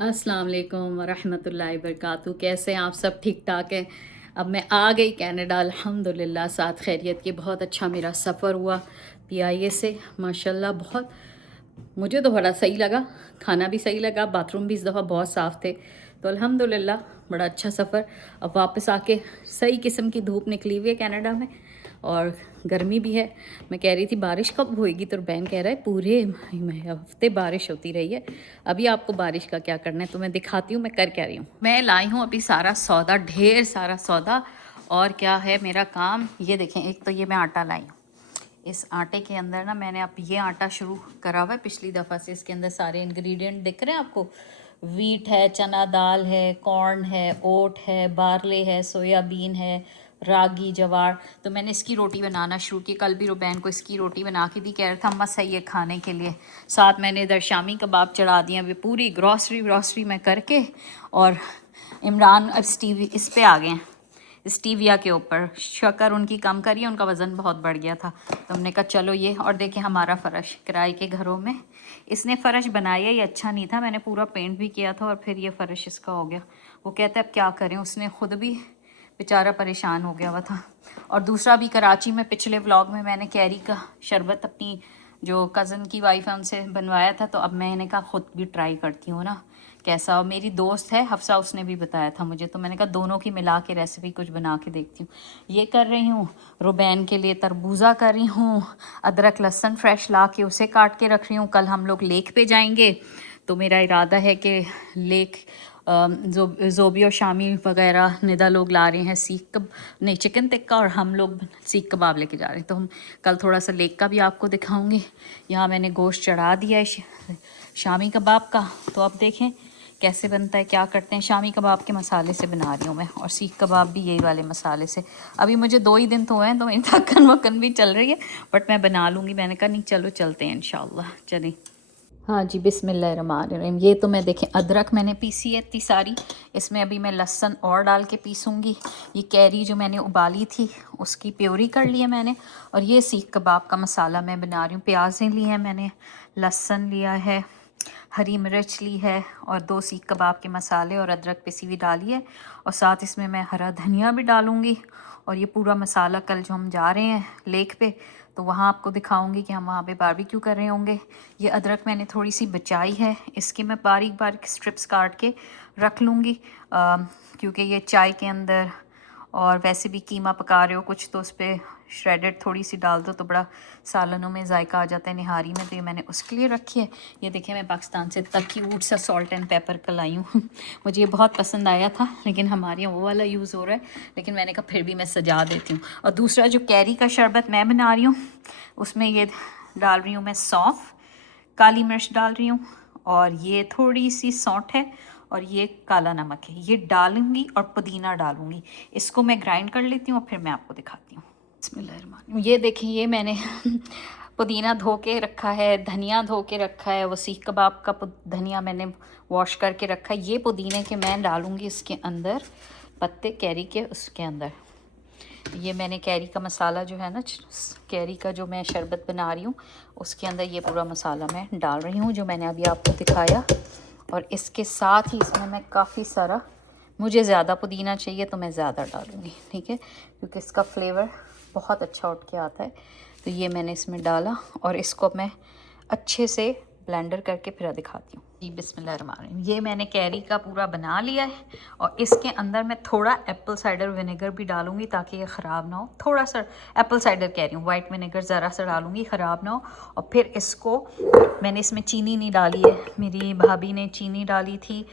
अस्सलाम वालेकुम वरहमतुल्लाहि वबरकातुहू। कैसे हैं आप? सब ठीक ठाक हैं? अब मैं आ गई कनाडा अल्हम्दुलिल्लाह, साथ खैरियत के। बहुत अच्छा मेरा सफ़र हुआ पीआईए से, माशाल्लाह। बहुत मुझे तो बड़ा सही लगा, खाना भी सही लगा, बाथरूम भी इस दफ़ा बहुत साफ़ थे। तो अल्हम्दुलिल्लाह बड़ा अच्छा सफ़र। अब वापस आके सही किस्म की धूप निकली हुई है कनाडा में और गर्मी भी है। मैं कह रही थी बारिश कब होएगी, तो बहन कह रहा है पूरे हफ्ते बारिश होती रही है। अभी आपको बारिश का क्या करना है तो मैं दिखाती हूँ मैं कर क्या रही हूँ। मैं लाई हूँ अभी सारा सौदा, ढेर सारा सौदा। और क्या है मेरा काम, ये देखें। एक तो ये मैं आटा लाई हूँ। इस आटे के अंदर ना मैंने अब ये आटा शुरू करा हुआ है पिछली दफ़ा से। इसके अंदर सारे इंग्रेडिएंट दिख रहे हैं आपको। वीट है, चना दाल है, कॉर्न है, ओट है, बार्ले है, सोयाबीन है, रागी, जवार। तो मैंने इसकी रोटी बनाना शुरू की। कल भी रुबैन को इसकी रोटी बना के दी, कह रहा था अम्मा सही है खाने के लिए। साथ मैंने इधर शामी कबाब चढ़ा दिए। अभी पूरी ग्रॉसरी मैं करके, और इमरान अब इस पे आ गए हैं, स्टीविया के ऊपर। शक्कर उनकी कम करी है, उनका वज़न बहुत बढ़ गया था। तो हमने कहा चलो ये। और देखें हमारा फ़र्श किराए के घरों में इसने फ़र्श बनाया, ये अच्छा नहीं था। मैंने पूरा पेंट भी किया था और फिर ये फ़र्श इसका हो गया। वो कहता है अब क्या करें, उसने ख़ुद भी बेचारा परेशान हो गया हुआ था। और दूसरा भी कराची में पिछले व्लॉग में मैंने कैरी का शरबत अपनी जो कज़न की वाइफ है उनसे बनवाया था। तो अब मैंने कहा ख़ुद भी ट्राई करती हूँ ना कैसा। और मेरी दोस्त है हफ्सा, उसने भी बताया था मुझे, तो मैंने कहा दोनों की मिला के रेसिपी कुछ बना के देखती हूँ। ये कर रही हूँ। रुबैन के लिए तरबूजा कर रही हूँ। अदरक लहसुन फ्रेश ला के उसे काट के रख रही हूँ। कल हम लोग लेक पे जाएंगे, तो मेरा इरादा है कि लेक जोबी और शामी वगैरह निदा लोग ला रहे हैं नहीं चिकन टिक्का, और हम लोग सीख कबाब लेके जा रहे हैं। तो हम कल थोड़ा सा लेक का भी आपको दिखाऊंगी। यहाँ मैंने गोश्त चढ़ा दिया है शामी कबाब का। तो अब देखें कैसे बनता है, क्या करते हैं। शामी कबाब के मसाले से बना रही हूँ मैं, और सीख कबाब भी यही वाले मसाले से। अभी मुझे 2 ही दिन तो हुए हैं, तो मेरी थकन वकन भी चल रही है, बट मैं बना लूँगी। मैंने कहा नहीं चलो चलते हैं इंशाल्लाह। चलें। हाँ जी, बिस्मिल्लाहिर्रहमानिर्रहीम। ये तो मैं देखें अदरक मैंने पीसी है इतनी सारी। इसमें अभी मैं लहसुन और डाल के पीसूँगी। ये कैरी जो मैंने उबाली थी उसकी प्योरी कर ली है मैंने। और ये सीख कबाब का मसाला मैं बना रही हूँ। प्याज़ें ली हैं मैंने, लहसुन लिया है, हरी मिर्च ली है, और 2 सीख कबाब के मसाले और अदरक पिसी हुई डाली है। और साथ इसमें मैं हरा धनिया भी डालूँगी। और ये पूरा मसाला कल जो हम जा रहे हैं लेक पे, तो वहाँ आपको दिखाऊंगी कि हम वहाँ पे बारबेक्यू कर रहे होंगे। ये अदरक मैंने थोड़ी सी बचाई है, इसके मैं बारीक बारीक स्ट्रिप्स काट के रख लूँगी, क्योंकि ये चाय के अंदर, और वैसे भी कीमा पका रहे हो कुछ तो उस पर श्रेडेड थोड़ी सी डाल दो तो बड़ा सालनों में जायका आ जाता है, निहारी में। तो ये मैंने उसके लिए रखी है। ये देखिए मैं पाकिस्तान से तकी वूड सा सॉल्ट एंड पेपर का लाई हूँ मुझे ये बहुत पसंद आया था, लेकिन हमारे यहाँ वो वाला यूज़ हो रहा है। लेकिन मैंने कहा फिर भी मैं सजा देती हूँ। और दूसरा जो कैरी का शरबत मैं बना रही हूँ, उसमें ये डाल रही हूँ मैं सौंफ, काली मिर्च डाल रही हूँ, और ये थोड़ी सी सौंठ है, और ये काला नमक है। ये डालूंगी और पुदीना डालूंगी। इसको मैं ग्राइंड कर लेती हूँ और फिर मैं आपको दिखाती हूँ। बिस्मिल्लाहिर्रहमानिर्रहीम। ये देखिए ये मैंने पुदीना धो के रखा है, धनिया धो के रखा है। वो सीख कबाब का धनिया मैंने वॉश करके रखा है। ये पुदीने के मैं डालूँगी इसके अंदर, पत्ते कैरी के उसके अंदर। ये मैंने कैरी का मसाला जो है ना, कैरी का जो मैं शरबत बना रही हूँ उसके अंदर ये पूरा मसाला मैं डाल रही हूँ जो मैंने अभी आपको दिखाया। और इसके साथ ही इसमें मैं काफ़ी सारा, मुझे ज़्यादा पुदीना चाहिए तो मैं ज़्यादा डालूँगी, ठीक है, क्योंकि इसका फ्लेवर बहुत अच्छा उठ के आता है। तो ये मैंने इसमें डाला, और इसको मैं अच्छे से ब्लेंडर करके फिर दिखाती हूँ। जी बिस्मिल्लाहिर्रहमानिर्रहीम। ये मैंने कैरी का पूरा बना लिया है, और इसके अंदर मैं थोड़ा एप्पल साइडर विनेगर भी डालूंगी ताकि ये ख़राब ना हो। थोड़ा सा एप्पल साइडर कह रही हूँ, वाइट विनेगर ज़रा सा डालूंगी, ख़राब ना हो। और फिर इसको मैंने इसमें चीनी नहीं डाली है, मेरी भाभी ने चीनी डाली थी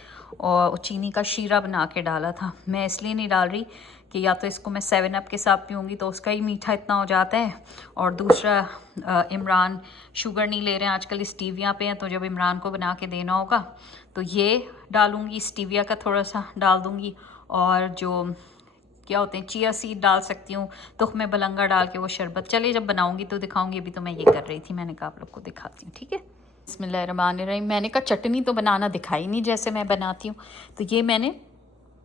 और चीनी का शीरा बना के डाला था। मैं इसलिए नहीं डाल रही कि या तो इसको मैं 7 अप के साथ पीऊँगी तो उसका ही मीठा इतना हो जाता है, और दूसरा इमरान शुगर नहीं ले रहे हैं आजकल, स्टीविया पे हैं। तो जब इमरान को बना के देना होगा तो ये डालूँगी, स्टीविया का थोड़ा सा डाल दूँगी, और जो क्या होते हैं चिया सीड डाल सकती हूँ, तुख्मे बलंगा डाल के वो शरबत। चलिए जब बनाऊँगी तो दिखाऊँगी, अभी तो मैं ये कर रही थी, मैंने कहा आप लोग को दिखाती हूँ, ठीक है। बिस्मिल्लाहिर्रहमानिर्रहीम। मैंने कहा चटनी तो बनाना दिखाई नहीं जैसे मैं बनाती हूँ। तो ये मैंने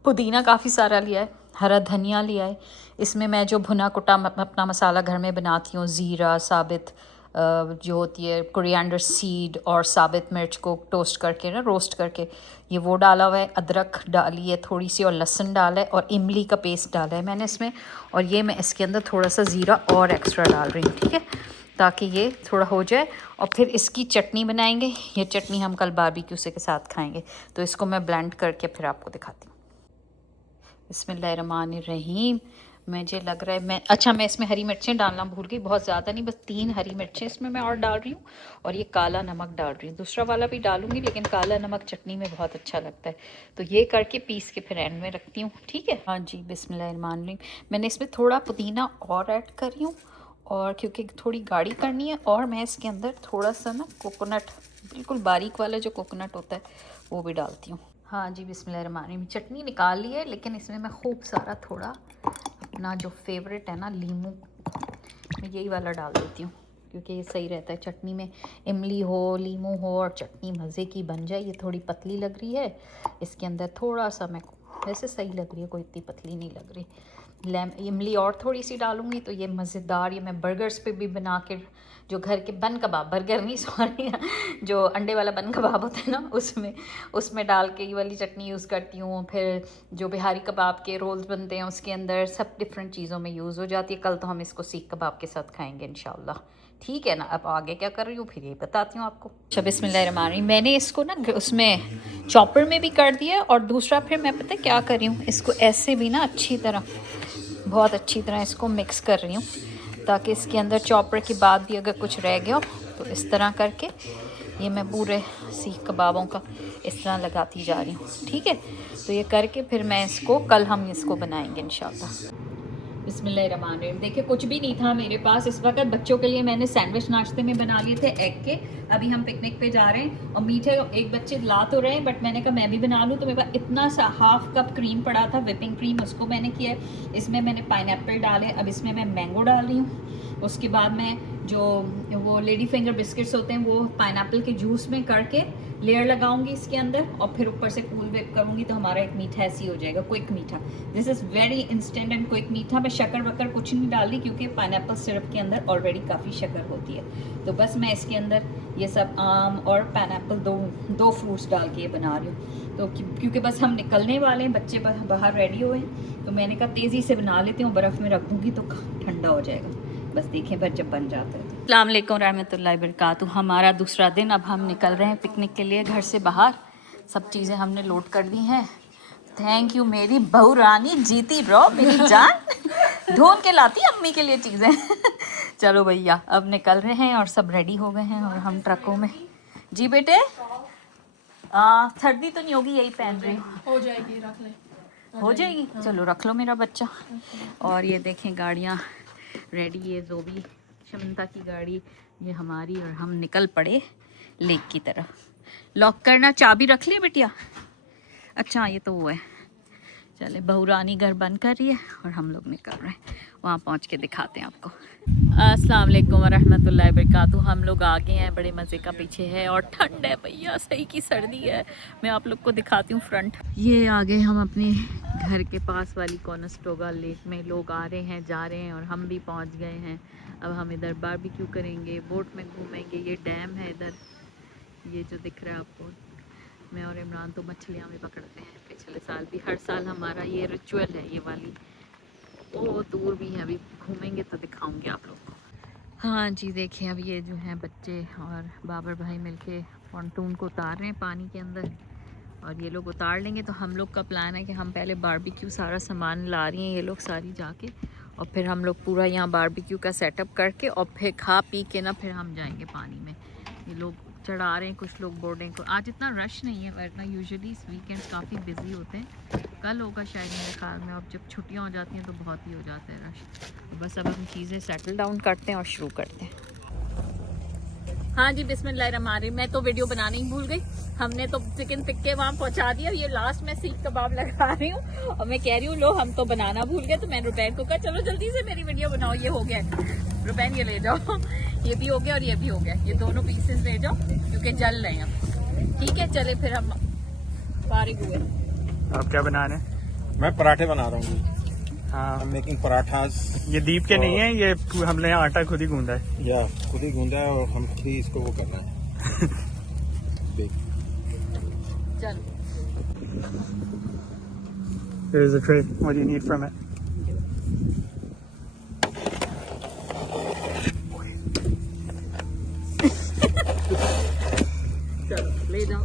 पुदीना काफ़ी सारा लिया है, हरा धनिया लिया है। इसमें मैं जो भुना कुटा अपना मसाला घर में बनाती हूँ, ज़ीरा, साबित जो होती है कोरिएंडर सीड और साबित मिर्च को टोस्ट करके ना, रोस्ट करके, ये वो डाला हुआ है। अदरक डाली है थोड़ी सी और लहसुन डाला है और इमली का पेस्ट डाला है मैंने इसमें। और ये मैं इसके अंदर थोड़ा सा ज़ीरा और एक्स्ट्रा डाल रही हूँ, ठीक है, ताकि ये थोड़ा हो जाए। और फिर इसकी चटनी बनाएंगे। ये चटनी हम कल बारबेक्यू से के साथ खाएंगे, तो इसको मैं ब्लेंड करके फिर आपको दिखाती हूँ। बिस्मिल्लाहिर्रहमानिर्रहीम। मुझे लग रहा है मैं इसमें हरी मिर्चें डालना भूल गई, बहुत ज़्यादा नहीं, बस 3 हरी मिर्चें इसमें मैं और डाल रही हूँ। और ये काला नमक डाल रही हूँ, दूसरा वाला भी डालूंगी लेकिन काला नमक चटनी में बहुत अच्छा लगता है। तो ये करके पीस के फिर एंड में रखती हूँ, ठीक है। हाँ जी, बिस्मिल्लाहिर्रहमानिर्रहीम। मैंने इसमें थोड़ा पुदीना और ऐड कर रही हूँ, और क्योंकि थोड़ी गाढ़ी करनी है। और मैं इसके अंदर थोड़ा सा ना कोकोनट, बिल्कुल बारीक वाला जो कोकोनट होता है वो भी डालती हूँ। हाँ जी, बिस्मिल्लाहिर्रहमानिर्रहीम। चटनी निकाल ली है, लेकिन इसमें मैं खूब सारा थोड़ा अपना जो फेवरेट है ना लीमू, मैं यही वाला डाल देती हूँ, क्योंकि ये सही रहता है चटनी में। इमली हो, लीमू हो और चटनी मज़े की बन जाए। ये थोड़ी पतली लग रही है, इसके अंदर थोड़ा सा मैं, वैसे सही लग रही है, कोई इतनी पतली नहीं लग रही। इमली और थोड़ी सी डालूंगी तो ये मज़ेदार, ये मैं बर्गर्स पे भी बना के, जो घर के बन कबाब, बर्गर नहीं सॉरी, जो अंडे वाला बन कबाब होता है ना, उसमें डाल के ये वाली चटनी यूज़ करती हूँ। फिर जो बिहारी कबाब के रोल्स बनते हैं उसके अंदर सब डिफरेंट चीज़ों में यूज़ हो जाती है। कल तो हम इसको सीख कबाब के साथ खाएंगे इंशाल्लाह, ठीक है ना। अब आगे क्या कर रही हूँ फिर ये बताती हूँ आपको। अच्छा, बिस्मिल्लाहिर्रहमानिर्रहीम। मैंने इसको ना उसमें चॉपर में भी कर दिया, और दूसरा फिर मैं पता है क्या कर रही हूँ, इसको ऐसे भी ना अच्छी तरह, बहुत अच्छी तरह इसको मिक्स कर रही हूँ, ताकि इसके अंदर चॉपर के बाद भी अगर कुछ रह गया तो इस तरह करके ये मैं पूरे सीख कबाबों का इस तरह लगाती जा रही हूँ, ठीक है। तो ये करके फिर मैं इसको, कल हम इसको बनाएंगे इंशाल्लाह। बिस्मिल्लाहिर्रहमानिर्रहीम। देखिए कुछ भी नहीं था मेरे पास इस वक्त। बच्चों के लिए मैंने सैंडविच नाश्ते में बना लिए थे एग के। अभी हम पिकनिक पे जा रहे हैं और मीठे एक बच्चे ला तो रहे हैं, बट मैंने कहा मैं भी बना लूँ। तो मेरे पास इतना सा हाफ कप क्रीम पड़ा था, विपिंग क्रीम, उसको मैंने किया है। इसमें मैंने पाइनएप्पल डाले, अब इसमें मैं मैंगो डाल रही हूँ। उसके बाद मैं जो वो लेडी फिंगर बिस्किट्स होते हैं वो पाइनएप्पल के जूस में करके लेयर लगाऊंगी इसके अंदर, और फिर ऊपर से कूल व्हिप करूंगी, तो हमारा एक मीठा ऐसी हो जाएगा, क्विक मीठा। This is very instant and quick मीठा। मैं शक्कर वक्कर कुछ नहीं डाल रही, क्योंकि पाइनएप्पल सिरप के अंदर ऑलरेडी काफ़ी शक्कर होती है। तो बस मैं इसके अंदर ये सब आम और पाइनएप्पल दो फ्रूट्स डाल के ये बना रही हूँ। तो क्योंकि बस हम निकलने वाले हैं, बच्चे बाहर रेडी हुए हैं, तो मैंने कहा तेज़ी से बना लेती हूँ, बर्फ़ में रख दूँगी तो ठंडा हो जाएगा। बस देखें बस जब बन जाता है। अस्सलाम वालेकुम रहमतुल्लाहि बरकातहू। हमारा दूसरा दिन, अब हम निकल रहे हैं पिकनिक के लिए घर से बाहर। सब चीज़ें हमने लोड कर दी हैं। थैंक यू मेरी बहू रानी, जीती रहो मेरी जान। ढूंढ के लाती अम्मी के लिए चीज़ें। चलो भैया, अब निकल रहे हैं और सब रेडी हो गए हैं और हम ट्रकों में। जी बेटे, सर्दी तो नहीं होगी, यही पहन रही हूँ। हो जाएगी, रख ले। हो जाएगी, चलो रख लो मेरा बच्चा। और ये देखें गाड़ियाँ रेडी, ये जोबी शमंता की गाड़ी, ये हमारी, और हम निकल पड़े लेक की तरफ। लॉक करना, चाबी रख ली बिटिया। अच्छा ये तो वो है। चले, बहू रानी घर बंद कर रही है और हम लोग निकल रहे हैं, वहाँ पहुँच के दिखाते हैं आपको। अस्सलाम वालेकुम रहमतुल्लाहि बरकातहू। हम लोग आ गए हैं, बड़े मज़े का पीछे है और ठंड है भैया, सही की सर्दी है। मैं आप लोग को दिखाती हूँ फ्रंट। ये आ गए हम अपने घर के पास वाली कोनेस्टोगा लेक में। लोग आ रहे हैं, जा रहे हैं, और हम भी पहुँच गए हैं। अब हम इधर बारबेक्यू करेंगे, बोट में घूमेंगे। ये डैम है इधर, ये जो दिख रहा है आपको। मैं और इमरान तो मछलियाँ भी पकड़ते हैं, पिछले साल भी, हर साल हमारा ये रिचुअल है ये वाली। वो दूर भी है, अभी घूमेंगे तो दिखाऊंगी आप लोग को। हाँ जी, देखिए अब ये जो है बच्चे और बाबर भाई मिलके पॉन्टून को उतार रहे हैं पानी के अंदर, और ये लोग उतार लेंगे तो हम लोग का प्लान है कि हम पहले बारबेक्यू सारा सामान ला रही हैं ये लोग सारी जाके, और फिर हम लोग पूरा यहाँ बारबेक्यू का सेटअप करके और फिर खा पी के ना फिर हम जाएंगे पानी में। ये लोग चढ़ा रहे हैं, कुछ लोग बोर्डिंग को। आज इतना रश नहीं है, वरना यूजुअली वीकेंड्स काफ़ी बिजी होते हैं। कल होगा शायद मेरे ख्याल में, अब जब छुट्टियां हो जाती हैं तो बहुत ही हो जाता है रश। बस अब हम चीज़ें सेटल डाउन करते हैं और शुरू करते हैं। हाँ जी, बिस्मिल्लाहिर्रहमानिर्रहीम। मैं तो वीडियो बनाने ही भूल गई। हमने तो चिकन टिक्के वहाँ पहुँचा दिया, ये लास्ट में सीख कबाब लगा रही हूँ और मैं कह रही हूँ लो हम तो बनाना भूल गए। तो मैंने रुपैन को कहा चलो जल्दी से मेरी वीडियो बनाओ, ये हो गया रुपैन, ये ले जाओ। ये भी हो गया और ये भी हो गया, ये दोनों पीसेस ले जाओ क्योंकि जल रहे हैं अब। ठीक है, चले फिर हम फारिग हुए। आप क्या बना रहे हैं? मैं पराठे बना रहा हूँ। हाँ I'm making parathas. ये दीप के नहीं है, ये हमने आटा खुद ही गूंदा है। या खुद ही गूंदा है और हम खुद ही इसको वो करना है। Bake. चलो There is a tray. What do you need from it? चलो ले जाओ।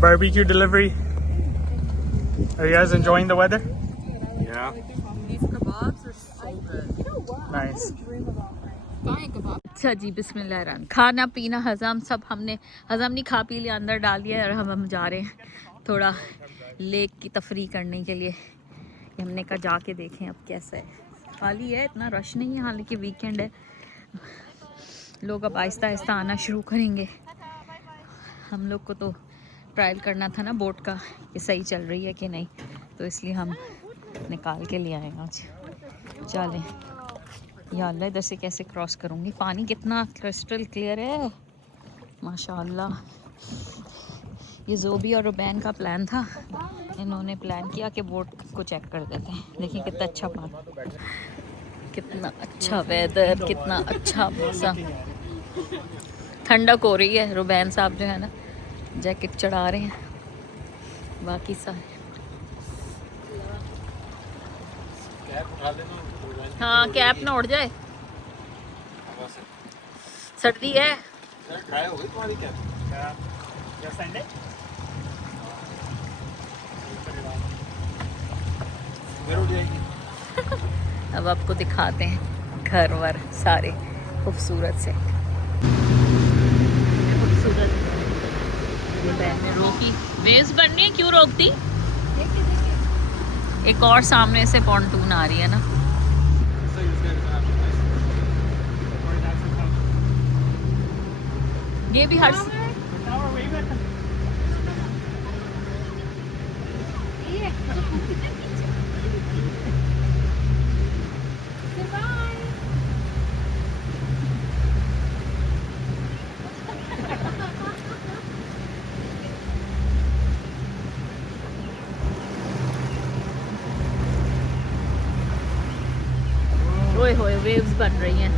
Barbecue delivery. Are you guys enjoying the weather? Yeah. Nice. अच्छा जी, बिस्मिल्लाह। खाना पीना हजम सब हमने हजम नहीं, खा पी लिया, अंदर डाल दिया और हम जा रहे हैं थोड़ा लेक की तफरी करने के लिए। हमने कहा जाके देखें अब कैसा है। खाली है, इतना रश नहीं है, हालांकि वीकेंड है। लोग अब आहिस्ता आहिस्ता आना शुरू करेंगे। हम लोग को तो ट्रायल करना था ना बोट का कि सही चल रही है कि नहीं, तो इसलिए हम निकाल के ले आए आज। चलें या अल्लाह, इधर से कैसे क्रॉस करूँगी? पानी कितना क्रिस्टल क्लियर है माशाअल्लाह। ये जोबी और रुबैन का प्लान था, इन्होंने प्लान किया कि बोट को चेक कर देते हैं। देखिए कितना अच्छा पानी, कितना अच्छा वेदर, कितना अच्छा मौसम। ठंडक हो रही है। रुबैन साहब जो है ना जैकेट चढ़ा रहे हैं, बाकी सारे हाँ कैप ना उड़ जाए, सर्दी है। ट्राई हो गई तुम्हारी क्या? फिर उड़ जाएगी। अब आपको दिखाते हैं घर वर सारे खूबसूरत से। खूबसूरत बहने रोकी, वेव्स बननी है, क्यों रोकती? एक और सामने से पॉन्टून आ रही है ना। ये भी हर ओए होए वेव्स बन रही हैं।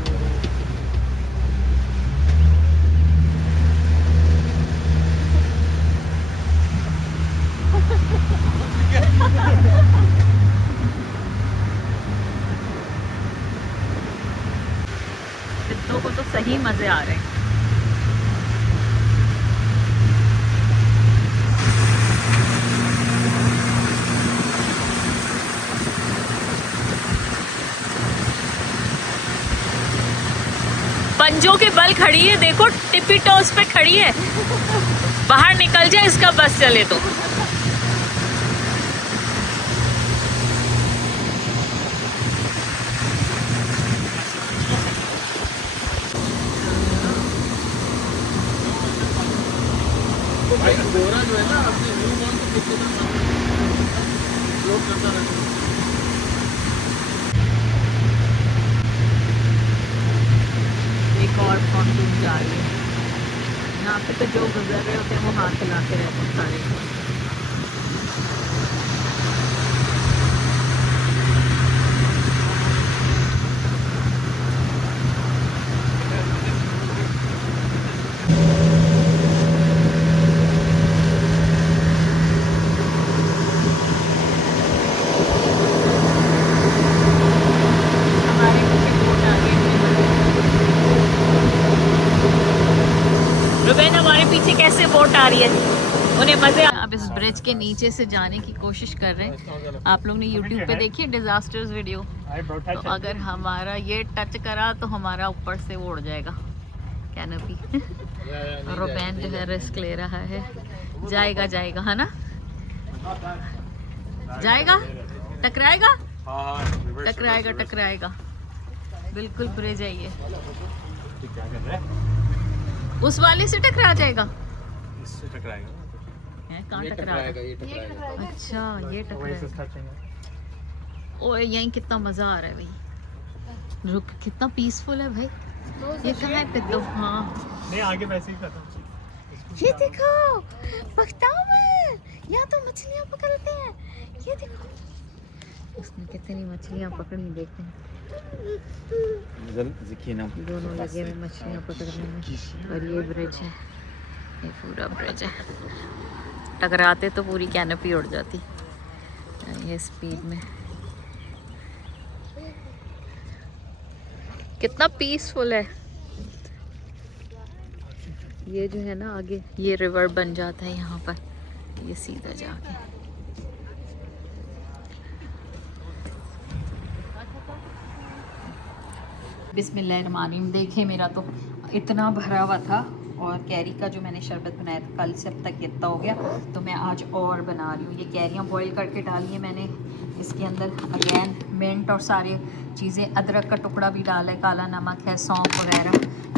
बिट्टों को तो सही मजे आ रहे हैं। पंजों के बल खड़ी है, देखो टिपी टोस पे खड़ी है। बाहर निकल जाए इसका बस चले तो। गोरा जो है ना अपने न्यू बॉर्न को कितना लोग करता रहता है। एक और पॉन्टून जा रही है। यहाँ पे तो जो गुजर रहे होते हैं वो हाथ हिलाते रहते हैं सारे। रुबैन हमारे पीछे कैसे बोट आ रही है, उन्हें मजे। अब इस ब्रिज के नीचे से जाने की कोशिश कर रहे हैं। आप लोग ने YouTube पे देखी डिजास्टर्स वीडियो, तो अगर हमारा ये टच करा तो हमारा ऊपर से वो उड़ जाएगा कैनोपी। रुबैन जो है रिस्क ले रहा है। जाएगा जाएगा है ना, जाएगा, टकराएगा टकराएगा टकराएगा। बिल्कुल ब्रिज है ये, उस वाले से टकरा जाएगा। इससे टकराएगा। कहाँ टकराएगा? ये टकराएगा। अच्छा ये टकराएगा। ओए यहीं कितना मजा आ रहा है भाई, रुक कितना पीसफुल है भाई। ये कहाँ है पिद्दो? हाँ नहीं आगे वैसे ही खत्म। ये देखो बख्तावर, यहाँ तो मछलियाँ पकड़ते हैं, ये देखो उसने कितनी मछलियाँ पकड़ी, देखते हैं दोनों लगे हुए मछलियाँ पकड़ने में। और ये ब्रिज है, ये पूरा ब्रिज है, टकराते तो पूरी कैनोपी उड़ जाती ये स्पीड में। कितना पीसफुल है ये जो है ना, आगे ये रिवर बन जाता है यहाँ पर, ये सीधा जाके बिस्मिल्लाहिर्रहमानिर्रहीम। देखे मेरा तो इतना भरा हुआ था, और कैरी का जो मैंने शरबत बनाया था कल से अब तक इतना हो गया, तो मैं आज और बना रही हूँ। ये कैरियाँ बॉईल करके डाली है मैंने, इसके अंदर अगेन मिंट और सारे चीज़ें, अदरक का टुकड़ा भी डाला है, काला नमक है, सौंफ वगैरह,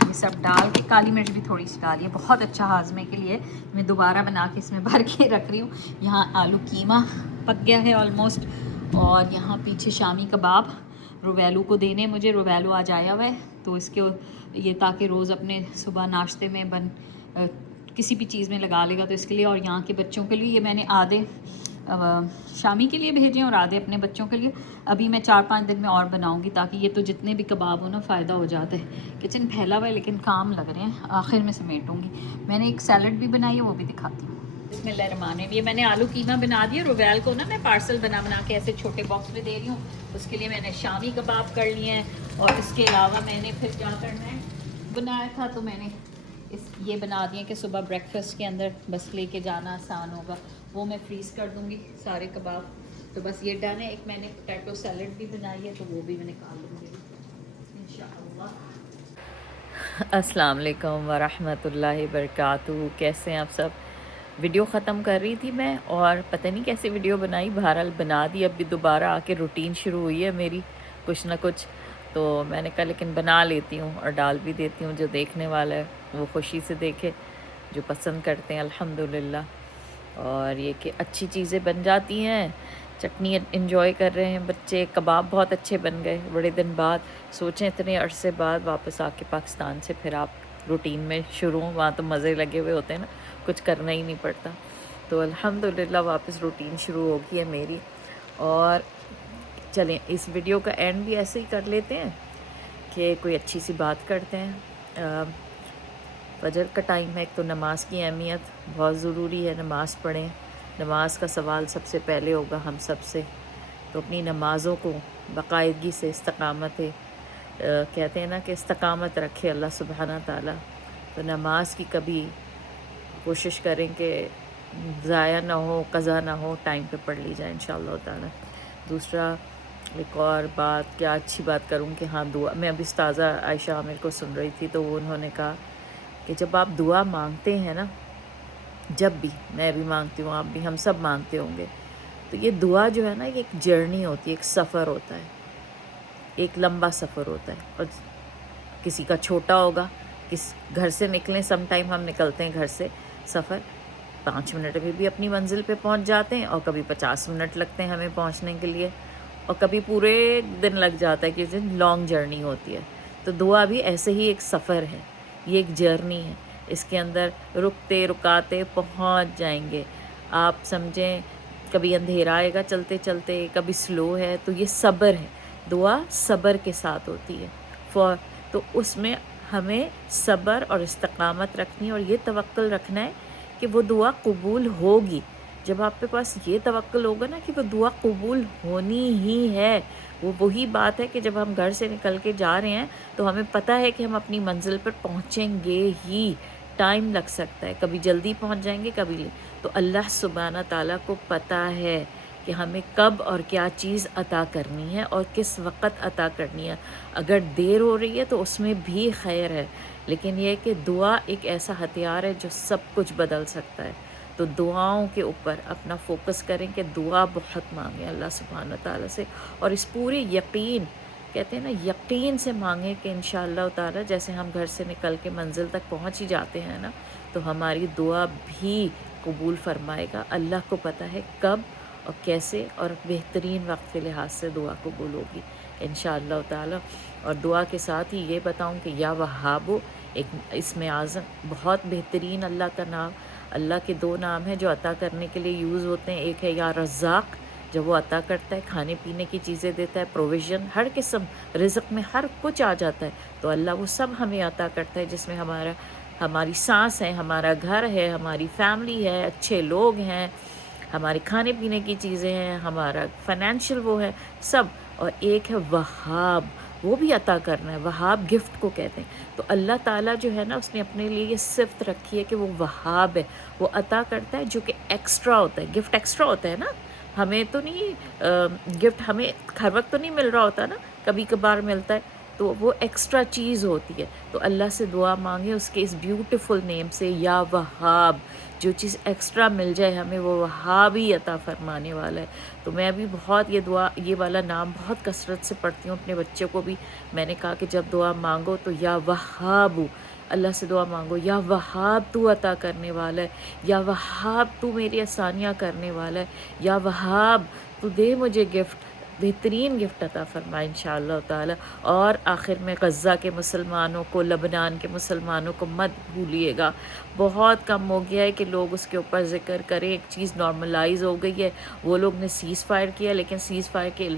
ये सब डाल के, काली मिर्च भी थोड़ी सी डाली है, बहुत अच्छा हाजमे के लिए। मैं दोबारा बना के इसमें भर के रख रही हूँ। यहाँ आलू कीमा पक गया है ऑलमोस्ट, और यहाँ पीछे शामी कबाब रोवेलू को देने, मुझे रोवेलू आज आया हुआ है, तो इसके ये ताकि रोज़ अपने सुबह नाश्ते में किसी भी चीज़ में लगा लेगा, तो इसके लिए। और यहाँ के बच्चों के लिए ये मैंने आधे शामी के लिए भेजे और आधे अपने बच्चों के लिए। अभी मैं 4-5 दिन में और बनाऊंगी, ताकि ये तो जितने भी कबाब हो ना फ़ायदा हो जाता है। किचन फैला हुआ है लेकिन काम लग रहे हैं, आखिर में समेटूंगी। मैंने एक सैलड भी बनाई है, वो भी दिखाती हूँ। बिस्मिल्लाहिर्रहमानिर्रहीम। ये मैंने आलू कीमा बना दिया, रोवेल को ना मैं पार्सल बना के ऐसे छोटे बॉक्स में दे रही हूँ। उसके लिए मैंने शामी कबाब कर लिए हैं, और इसके अलावा मैंने फिर क्या करना है, बनाया था तो मैंने ये बना दिए कि सुबह ब्रेकफास्ट के अंदर बस लेके जाना आसान होगा। वो मैं फ्रीज़ कर दूँगी सारे कबाब, तो बस ये डन है। एक मैंने पोटैटो सैलड भी बनाई है, तो वो भी मैं निकाल लूँगी इंशाअल्लाह। अस्सलाम वालेकुम वरहमतुल्लाहि वबरकातुहू। कैसे हैं आप सब? वीडियो ख़त्म कर रही थी मैं, और पता नहीं कैसे वीडियो बनाई, बहरहाल बना दी। अब भी दोबारा आके रूटीन शुरू हुई है मेरी, कुछ ना कुछ, तो मैंने कहा लेकिन बना लेती हूँ और डाल भी देती हूँ। जो देखने वाला है वो खुशी से देखे, जो पसंद करते हैं अल्हम्दुलिल्लाह। और ये कि अच्छी चीज़ें बन जाती हैं। चटनी एंजॉय कर रहे हैं बच्चे, कबाब बहुत अच्छे बन गए बड़े दिन बाद। सोचें इतने अरसे बाद वापस आके पाकिस्तान से फिर आप रूटीन में शुरू हों, वहाँ तो मज़े लगे हुए होते हैं ना, कुछ करना ही नहीं पड़ता। तो अल्हम्दुलिल्लाह वापस रूटीन शुरू हो गई है मेरी। और चलें इस वीडियो का एंड भी ऐसे ही कर लेते हैं कि कोई अच्छी सी बात करते हैं। फजर का टाइम है, एक तो नमाज की अहमियत बहुत ज़रूरी है, नमाज़ पढ़ें। नमाज का सवाल सबसे पहले होगा हम सब से, तो अपनी नमाज़ों को बाकायदगी से इस्तकामत है, कहते हैं ना कि इस्तकामत रखे अल्लाह सुब्हाना ताला। तो नमाज की कभी कोशिश करें कि ज़ाया ना हो, कज़ा ना हो, टाइम पे पढ़ ली जाए इंशाअल्लाह ताला। दूसरा एक और बात, क्या अच्छी बात करूँ कि हाँ दुआ, मैं अभी उस्ताज़ा आयशा आमिर को सुन रही थी, तो वो उन्होंने कहा कि जब आप दुआ मांगते हैं ना, जब भी मैं भी मांगती हूँ, आप भी, हम सब मांगते होंगे, तो ये दुआ जो है ना, ये एक जर्नी होती है, एक सफ़र होता है, एक लंबा सफ़र होता है। और किसी का छोटा होगा, किस घर से निकलें, सम टाइम हम निकलते हैं घर से, सफ़र 5 मिनट में भी अपनी मंजिल पे पहुंच जाते हैं, और कभी 50 मिनट लगते हैं हमें पहुंचने के लिए, और कभी पूरे दिन लग जाता है, क्योंकि लॉन्ग जर्नी होती है। तो दुआ भी ऐसे ही एक सफ़र है, ये एक जर्नी है। इसके अंदर रुकते रुकाते पहुंच जाएंगे। आप समझें, कभी अंधेरा आएगा चलते चलते, कभी स्लो है, तो ये सब्र है। दुआ सब्र के साथ होती है। तो उसमें हमें सब्र और इस्तकामत रखनी है, और ये तवक्कुल रखना है कि वो दुआ कबूल होगी। जब आपके पास ये तवक्कुल होगा ना कि वो दुआ कबूल होनी ही है, वो वही बात है कि जब हम घर से निकल के जा रहे हैं तो हमें पता है कि हम अपनी मंजिल पर पहुँचेंगे ही। टाइम लग सकता है, कभी जल्दी पहुँच जाएंगे, कभी ले, तो अल्लाह सुब्हाना ताला को पता है कि हमें कब और क्या चीज़ अता करनी है और किस वक़्त अता करनी है। अगर देर हो रही है तो उसमें भी खैर है, लेकिन यह कि दुआ एक ऐसा हथियार है जो सब कुछ बदल सकता है। तो दुआओं के ऊपर अपना फोकस करें कि दुआ बहुत मांगें अल्लाह सुब्हाना ताला से, और इस पूरे यकीन, कहते हैं ना, यकीन से मांगें कि इंशाअल्लाह ताला जैसे हम घर से निकल के मंजिल तक पहुंच ही जाते हैं ना, तो हमारी दुआ भी कबूल फरमाएगा। अल्लाह को पता है कब और कैसे और बेहतरीन वक्त के लिहाज से दुआ कबूल होगी इंशाअल्लाह ताला। और दुआ के साथ ही ये बताऊं कि या वहाबो, एक इसमें आज़म बहुत बेहतरीन अल्लाह का नाम, अल्लाह के 2 नाम हैं जो अता करने के लिए यूज़ होते हैं। एक है या रज़्ज़ाक़, जब वो अता करता है, खाने पीने की चीज़ें देता है, प्रोविज़न हर किस्म, रिज़्क़ में हर कुछ आ जाता है, तो अल्लाह वो सब हमें अता करता है, जिसमें हमारी सांस है, हमारा घर है, हमारी फैमिली है, अच्छे लोग हैं, हमारे खाने पीने की चीज़ें हैं, हमारा फाइनेंशियल वो है सब। और एक है वहाब, वो भी अता करना है, वहाब गिफ्ट को कहते हैं। तो अल्लाह ताला जो है ना, उसने अपने लिए ये सिफ़त रखी है कि वो वहाब है, वो अता करता है जो कि एक्स्ट्रा होता है। गिफ्ट एक्स्ट्रा होता है ना, हमें तो नहीं गिफ्ट हमें हर वक्त तो नहीं मिल रहा होता ना, कभी कभार मिलता है, तो वो एक्स्ट्रा चीज़ होती है। तो अल्लाह से दुआ मांगे उसके इस ब्यूटीफुल नेम से, या वहाब, जो चीज़ एक्स्ट्रा मिल जाए हमें वो वहाब ही अता फरमाने वाला है। तो मैं भी बहुत ये वाला नाम बहुत कसरत से पढ़ती हूँ अपने बच्चे को भी। मैंने कहा कि जब दुआ मांगो तो या वहाब, अल्लाह से दुआ मांगो, या वहाब तू अता करने वाला है, या वहाब तू मेरी आसानियाँ करने वाला है, या वहाब तू दे मुझे गिफ्ट, बेहतरीन गिफ्ट अता फरमाए इंशाअल्लाह ताला। और आखिर में गज़ा के मुसलमानों को, लबनान के मुसलमानों को मत भूलिएगा। बहुत कम हो गया है कि लोग उसके ऊपर ज़िक्र करें, एक चीज़ नॉर्मलाइज हो गई है। वो लोग ने सीज़ फायर किया, लेकिन सीज़ फायर के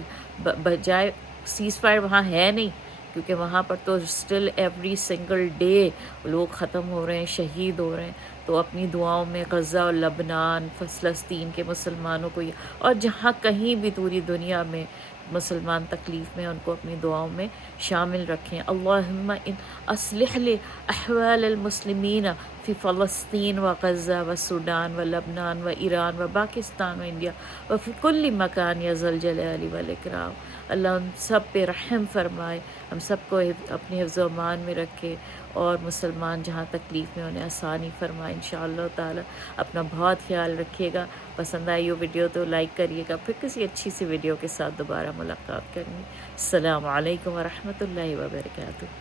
बजाय सीज़ फायर वहाँ है नहीं, क्योंकि वहाँ पर तो स्टिल एवरी सिंगल डे लोग ख़त्म हो रहे हैं, शहीद हो रहे हैं। तो अपनी दुआओं में गज़ा और लबनान, फ़लस्तीन के मुसलमानों को, और जहाँ कहीं भी पूरी दुनिया में मुसलमान तकलीफ़ में, उनको अपनी दुआओं में शामिल रखें। अल्लाहुम्मा इन अस्लिह लि अहवाल अल मुस्लिमीन फ़ी फ़लस्तीन व गज़ा व सूडान व लबनान व ईरान व पाकिस्तान व इंडिया व फ़ी कुल्ली मकान या ज़ल जलाली वल इकराम। अल्लाह उन सब पे रहम फरमाए, हम सबको अपने हिफ्ज़ व अमान में रखे, और मुसलमान जहाँ तकलीफ़ में उन्हें आसानी फरमाए इंशाअल्लाह ताला। अपना बहुत ख्याल रखिएगा। पसंद आई हो वीडियो तो लाइक करिएगा। फिर किसी अच्छी सी वीडियो के साथ दोबारा मुलाकात करेंगे। अस्सलामु अलैकुम व रहमतुल्लाहि व बरकातुहू।